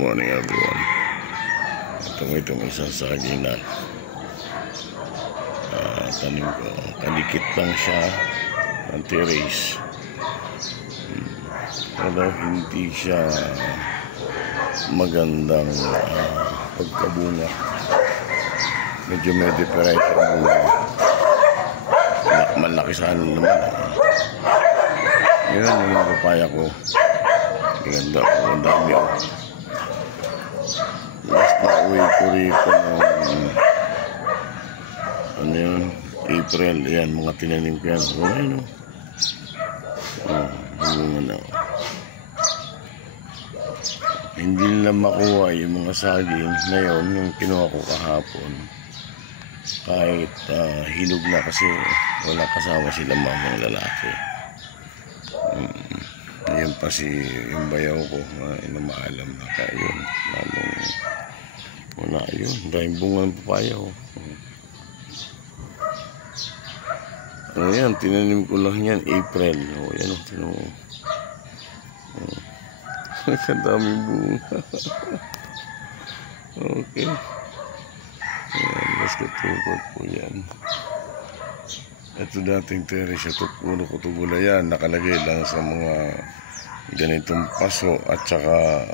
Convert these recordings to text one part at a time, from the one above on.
Morning everyone. Itong isang saging na tanim ko. Kadikit lang siya ng terrace. Pero hindi siya magandang pagkabunga. Medyo may difference ang bunga. Malaki sana naman. Yan yung mga papaya ko. Ganda po, ang dami ako. Last na uwi ko rito ng April. Yan, mga tinanim ko yan. Ayun o. Hindi nila makuha yung mga saging ngayon, yung kinuha ko kahapon. Kahit hinog na kasi wala kasama sila mamang lalaki. Yan pa yung bayaw ko na maalam na kaya yun. Wala yun. Dahil bunga ng papaya ko. Ayan, tinanim ko lang yan April. Yan o, tinanim mo. Kadaming bunga. Okay. Ayan, mas katukot po yan. Ito dating terrace. Ito puno ko tubula yan. Nakalagay lang sa mga ganitong paso at saka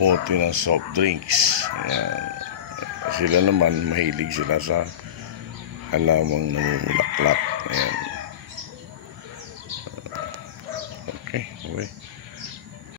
bote ng soft drinks. Ayan. Sila naman mahilig sila sa halamang namumulaklak. Ayan. Okay.